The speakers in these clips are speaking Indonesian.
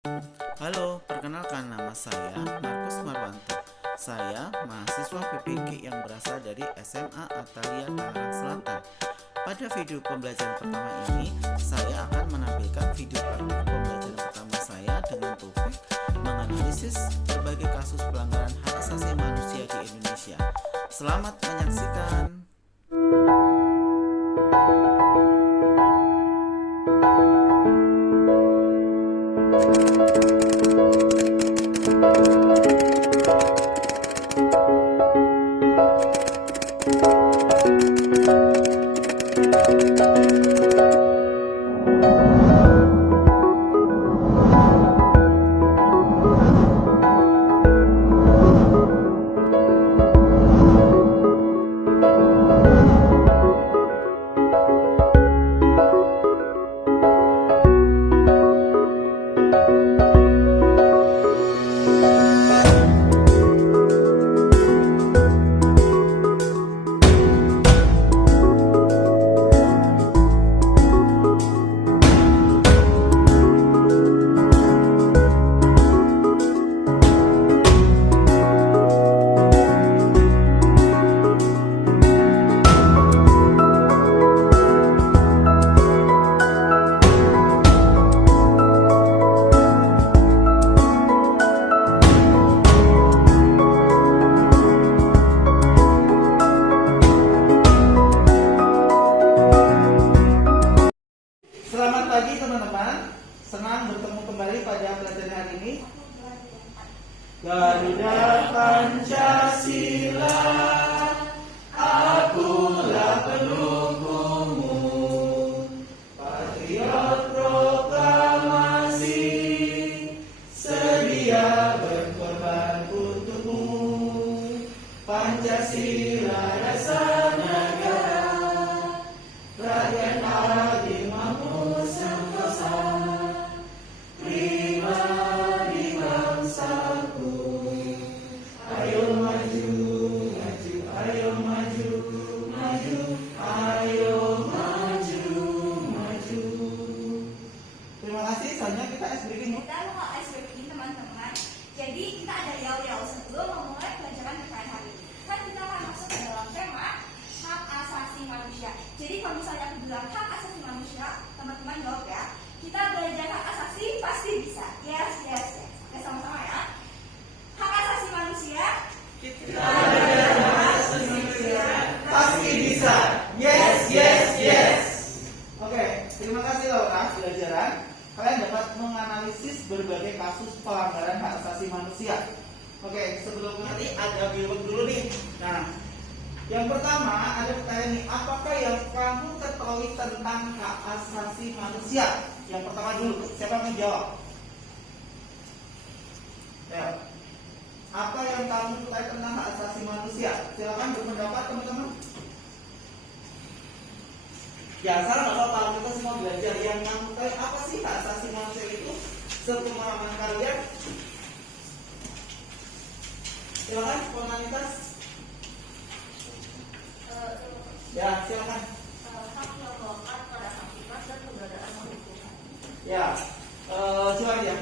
Halo, perkenalkan nama saya Markus Marwanto. Saya mahasiswa PPG yang berasal dari SMA Atalia Tangerang Selatan. Pada video pembelajaran pertama ini, saya akan menampilkan video praktik pembelajaran pertama saya dengan topik menganalisis berbagai kasus pelanggaran hak asasi manusia di Indonesia. Selamat menyaksikan. Selamat pagi teman-teman, senang bertemu kembali pada pelajaran hari ini. Garuda Pancasila, akulah pendukungmu, patriot proklamasi, sedia berkorban untukmu, Pancasila dasar negara, rakyat adil mampu sentosa, prima di bangsaku. Ayo maju, maju, ayo maju, maju, ayo maju, maju. Terima kasih, soalnya kita ice breaking. Kita mau ice breaking teman-teman. Jadi kita ada yel-yel sebelum memulai pelajaran kita hari ini. Kan kita akan masuk ke dalam tema hak asasi manusia. Jadi kalau misalnya aku bilang hak asasi manusia, teman-teman jawab ya. Kita belajar hak asasi pasti bisa. Yes, yes, yes. Oke, sama-sama ya. Hak asasi manusia. Kita belajar hak asasi manusia pasti bisa. Yes, yes, yes. Oke, terima kasih Laura pelajaran. Kalian dapat menganalisis berbagai kasus pelanggaran hak asasi manusia. Oke, sebelum nanti ada biolog dulu nih. Nah, yang pertama ada pertanyaan nih, apakah yang kamu ketahui tentang hak asasi manusia? Yang pertama dulu, siapa yang menjawab? Ya. Apa yang kamu ketahui tentang hak asasi manusia? Silakan berpendapat teman-teman. Ya, salah nggak apa-apa, kita semua belajar. Yang kamu ketahui apa sih hak asasi manusia itu? Sepemahaman kalian. Silakan, spontanitas. Ya, silakan. Hak yang melekat pada hakikat dan keberadaan makhluk Tuhan. Ya, coba ya.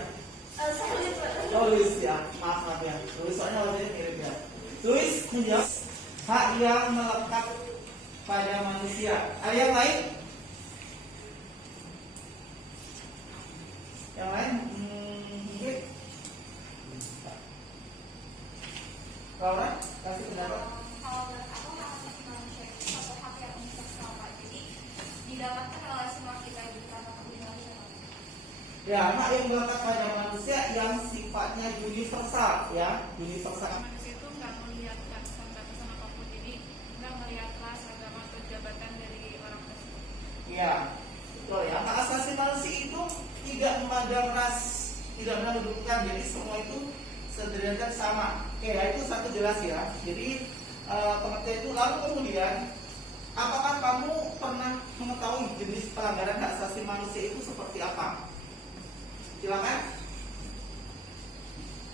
Saya lupa. Oh, Luis ya, maaf ya. Luis soalnya wajahnya mirip ya. Luis menjawab hak yang melekat pada manusia. Ada yang lain? Yang lain? Mungkin. Laura, kasih pendapat. Kalau menurut aku hak asasi manusia itu satu hak yang universal, Pak. Jadi didapatkan oleh semua kita di tanah Indonesia. Ya, hak yang melekat pada manusia yang sifatnya universal, ya, universal. Manusia itu nggak melihat batasan apapun, jadi nggak melihat ras, agama, atau jabatan dari orang tersebut. Ya, betul ya. Hak asasi manusia itu tidak memandang ras, tidak memandang kedudukan, jadi semua itu sederajat sama. Oke, ya, itu satu jelas ya. Jadi pengertian itu. Lalu kemudian, apakah kamu pernah mengetahui jenis pelanggaran hak asasi manusia itu seperti apa? Silakan.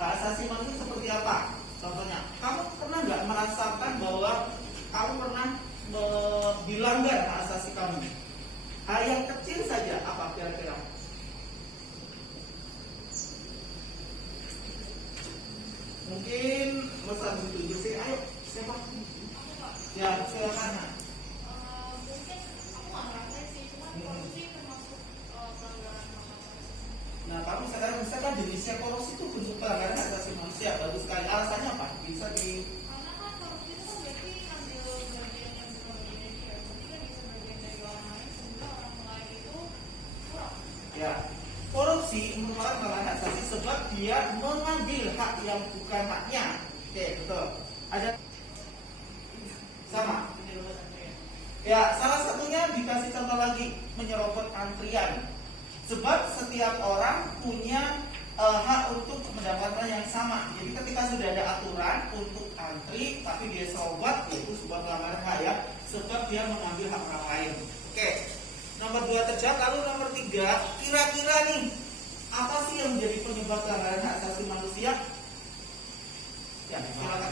Hak asasi manusia seperti apa? Contohnya, kamu pernah nggak merasakan bahwa kamu pernah dilanggar hak asasi kamu? Hal yang kecil saja, apa kira-kira? Mungkin besar setuju sih. Ayo, siapa? Ya, silakan. Mungkin aku nggak ngerasain sih, cuma korupsi termasuk pelanggaran hak asasi. Nah, kamu sekarang misalkan jenisnya korupsi itu bentuk pelanggaran hak asasi manusia. Bagus sekali. Alasannya apa? Bisa di Karena kan korupsi itu kan berarti ambil bagian yang bukan bagian dari dia, berarti kan bisa bagian dari orang lain sehingga orang lain itu kurang. ya. Korupsi merupakan pelanggaran hak asasi sebab dia mengambil hak yang bukan haknya. Oke, betul. Ada sama. Ya, salah satunya dikasih contoh lagi, menyerobot antrian. Sebab setiap orang punya hak untuk mendapatkan yang sama. Jadi ketika sudah ada aturan untuk antri, tapi dia serobot, itu sebuah pelanggaran hak ya. Sebab dia mengambil hak orang lain. Oke, nomor 2 terjawab. Lalu nomor 3, kira-kira nih, apa sih yang menjadi penyebab pelanggaran hak asasi manusia? Ya, silakan.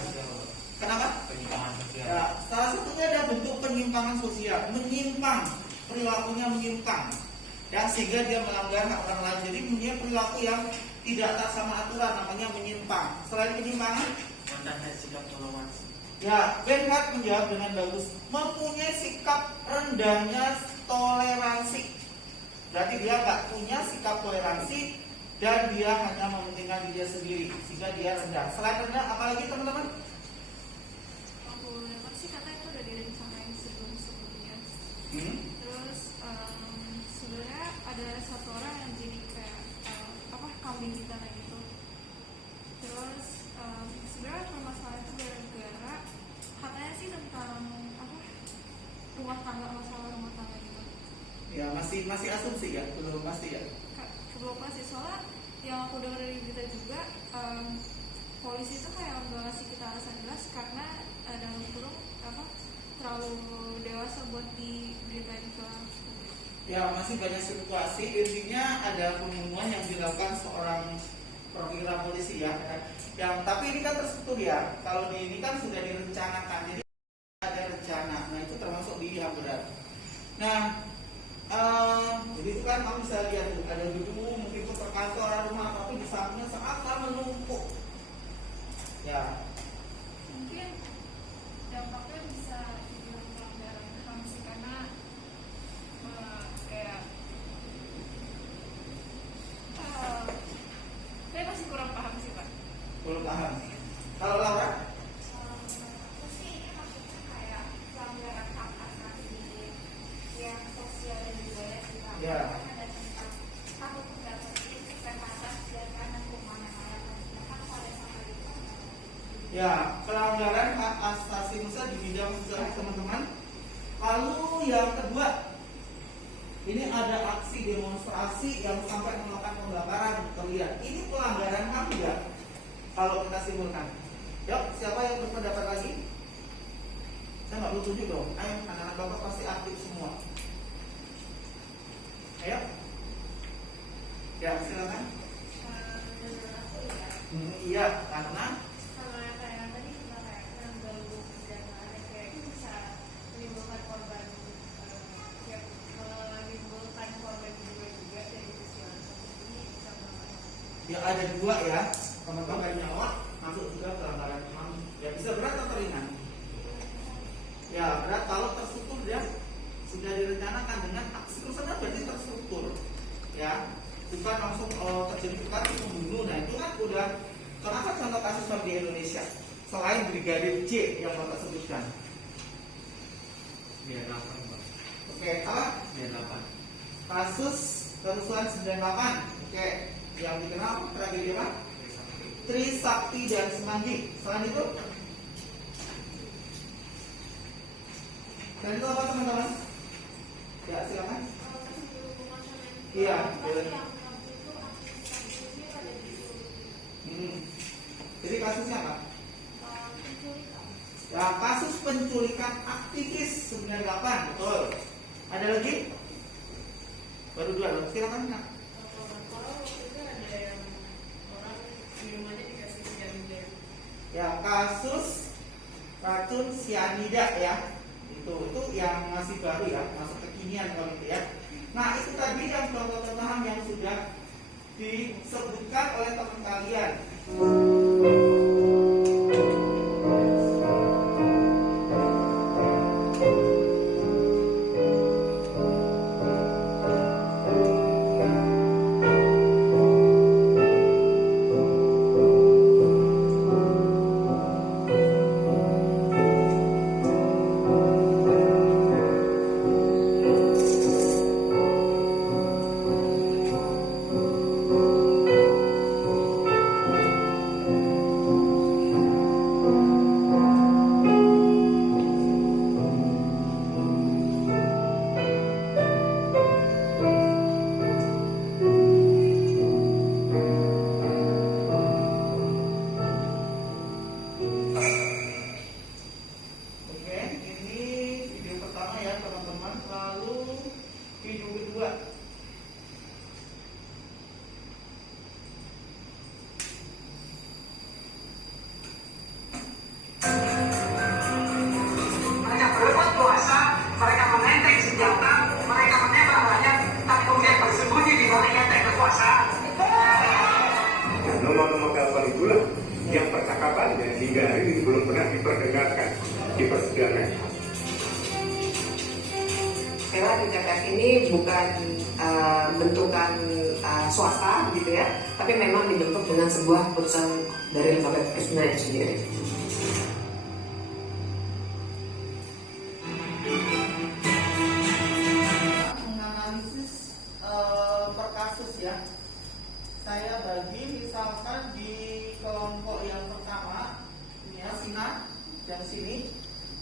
Kenapa? Penyimpangan sosial. Ya, salah satunya ada bentuk penyimpangan sosial, menyimpang, perilakunya menyimpang, ya sehingga dia melanggar hak orang lain. Jadi punya perilaku yang tidak tak sama aturan, namanya menyimpang. Selain penyimpangan, Rendahnya sikap toleransi. ya Bernhard menjawab dengan bagus, mempunyai sikap rendahnya toleransi. Berarti dia nggak punya sikap toleransi dan dia hanya mementingkan diri dia sendiri, sehingga dia rendah. Selain rendah, apalagi teman-teman? Aku dapat sih kata itu udah direncanain sebelum-sebelumnya. Terus sebenarnya ada satu orang yang jadi kayak kambing kita kayak gitu. Terus sebenarnya permasalahan itu gara-gara katanya sih tentang rumah tangga, masalah rumah tangga gitu. Ya masih asumsi ya, belum pasti ya. Belum pasti, soalnya yang aku dengar dari berita juga polisi itu kayak nggak ngasih kita alasan jelas karena dalam kurung terlalu dewasa buat diberitain ke publik. Ya masih banyak situasi, intinya ada pembunuhan yang dilakukan seorang perwira polisi ya. Yang tapi ini kan terstruktur ya. Kalau di ini kan sudah direncanakan, jadi ada rencana. Nah itu termasuk di HAM berat. Nah jadi itu kan kamu bisa lihat tuh, ada gedung mungkin itu perkantoran rumah, tapi di sampingnya seakan menumpuk. Ya, Mungkin dampaknya bisa dibilang pelanggaran HAM sih karena kayak saya masih kurang paham sih Pak. belum paham. Kalau Laura? Aku sih ini maksudnya kayak pelanggaran hak asasi yang sosial dan budaya sih Pak. Ya. Kan ada tentang hak untuk mendapatkan kesehatan dan hukuman yang layak dan hak pada sama itu. Ya, pelanggaran hak asasi manusia di bidang sosial teman-teman. Lalu yang kedua, ini ada aksi demonstrasi yang sampai melakukan pembakaran terlihat. Ini pelanggaran HAM ya? Kalau kita simpulkan. Yuk, siapa yang berpendapat lagi? Saya nggak perlu tunjuk dong. Ayo, anak-anak bapak pasti aktif semua. Ayo. Ya, silakan. Menurut aku ya, Iya, karena sama kayak tadi juga kayak mengganggu kesejahteraan kayak itu bisa menimbulkan korban menimbulkan korban jiwa juga dari peristiwa seperti ini bisa mengapa. ya ada dua ya, teman-teman nyawa masuk juga pelanggaran HAM. Ya bisa berat atau ringan. Ya berat kalau terstruktur dia sudah direncanakan dengan aksi kerusakan berarti terstruktur. Ya bukan langsung terjadi kekerasan membunuh. Nah itu kan udah. Kenapa contoh kasus di Indonesia selain Brigadir J yang bapak sebutkan? Biar 8 Pak. Oke, apa? Biar 8. Kasus kerusuhan 98. Oke, yang dikenal tragedi apa? Trisakti dan Semanggi. Selain itu apa teman-teman? Ya silakan. Iya. Jadi kasusnya apa? Ya kasus penculikan aktivis 98, betul. Ada lagi? Baru 2 loh. Silakan Nak. Ya kasus racun sianida ya. Itu yang masih baru ya, masuk kekinian kalau itu ya. Nah itu tadi yang contoh-contoh HAM yang sudah disebutkan oleh teman kalian. ini bukan bentukan swasta gitu ya, tapi memang dibentuk dengan sebuah putusan dari lembaga presiden itu sendiri. Menganalisis per kasus ya. Saya bagi misalkan di kelompok yang pertama ini ya Sina yang sini,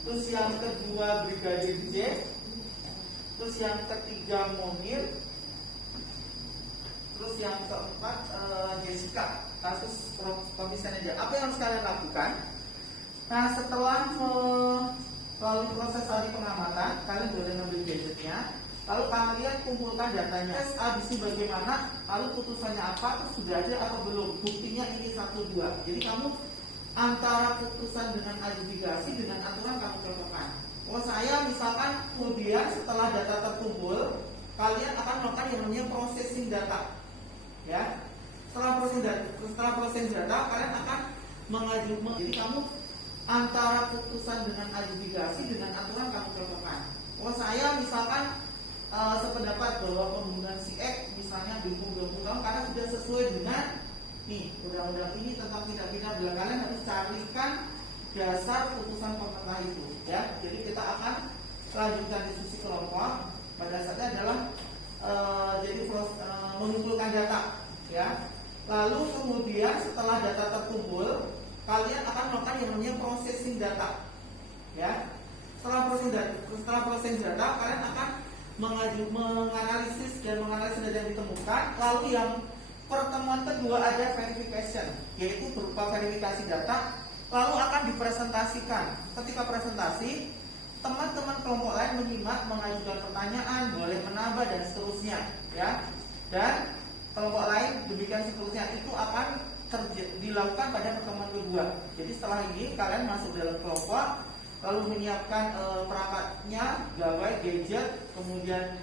terus yang kedua Brigadir J, terus yang ketiga Monir, terus yang keempat Jessica, kasus komisioner aja. Apa yang harus kalian lakukan? Nah, setelah melalui proses tadi pengamatan, kalian boleh ngambil gadgetnya, lalu kalian kumpulkan datanya. Tes abis ini bagaimana, lalu putusannya apa, terus sudah ada atau belum, buktinya ini 1, 2. Jadi kamu antara putusan dengan adjudikasi dengan aturan kamu cocokkan. Kalau saya misalkan kemudian setelah data terkumpul, kalian akan melakukan yang namanya processing data. Ya, setelah processing data, kalian akan mengajukan. Jadi kamu antara putusan dengan adjudikasi dengan aturan kamu cocokkan. Kalau saya misalkan sependapat bahwa pembunuhan si X misalnya dihukum 20 tahun karena sudah sesuai dengan nih undang-undang ini tentang tindak pidana belah, kalian harus carikan dasar putusan pemerintah itu ya. Jadi kita akan lanjutkan diskusi kelompok. Pada saatnya adalah mengumpulkan data ya. Lalu kemudian setelah data terkumpul, kalian akan melakukan yang namanya processing data ya. Setelah processing data, kalian akan menganalisis data yang ditemukan. Lalu yang pertemuan kedua ada verification, yaitu berupa verifikasi data, lalu akan dipresentasikan. Ketika presentasi, teman-teman kelompok lain menyimak, mengajukan pertanyaan, boleh menambah dan seterusnya ya. Dan kelompok lain demikian seterusnya, itu akan dilakukan pada pertemuan kedua. Jadi setelah ini kalian masuk dalam kelompok, lalu menyiapkan perangkatnya, gawai, gadget, kemudian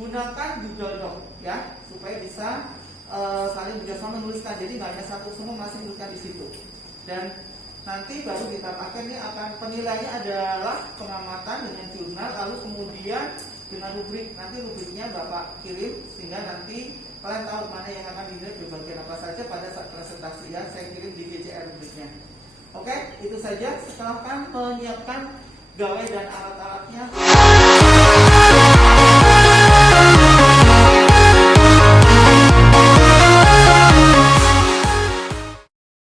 gunakan Google Doc ya, supaya bisa saling bekerjasama menuliskan. Jadi nggak hanya satu, semua masih menuliskan di situ. Dan nanti baru di tahap akhir ini akan penilaiannya adalah pengamatan dengan jurnal, lalu kemudian dengan rubrik. Nanti rubriknya Bapak kirim sehingga nanti kalian tahu mana yang akan dinilai di bagian apa saja pada saat presentasi ya. Saya kirim di GCR rubriknya. Oke, itu saja. Silahkan menyiapkan gawai dan alat-alatnya.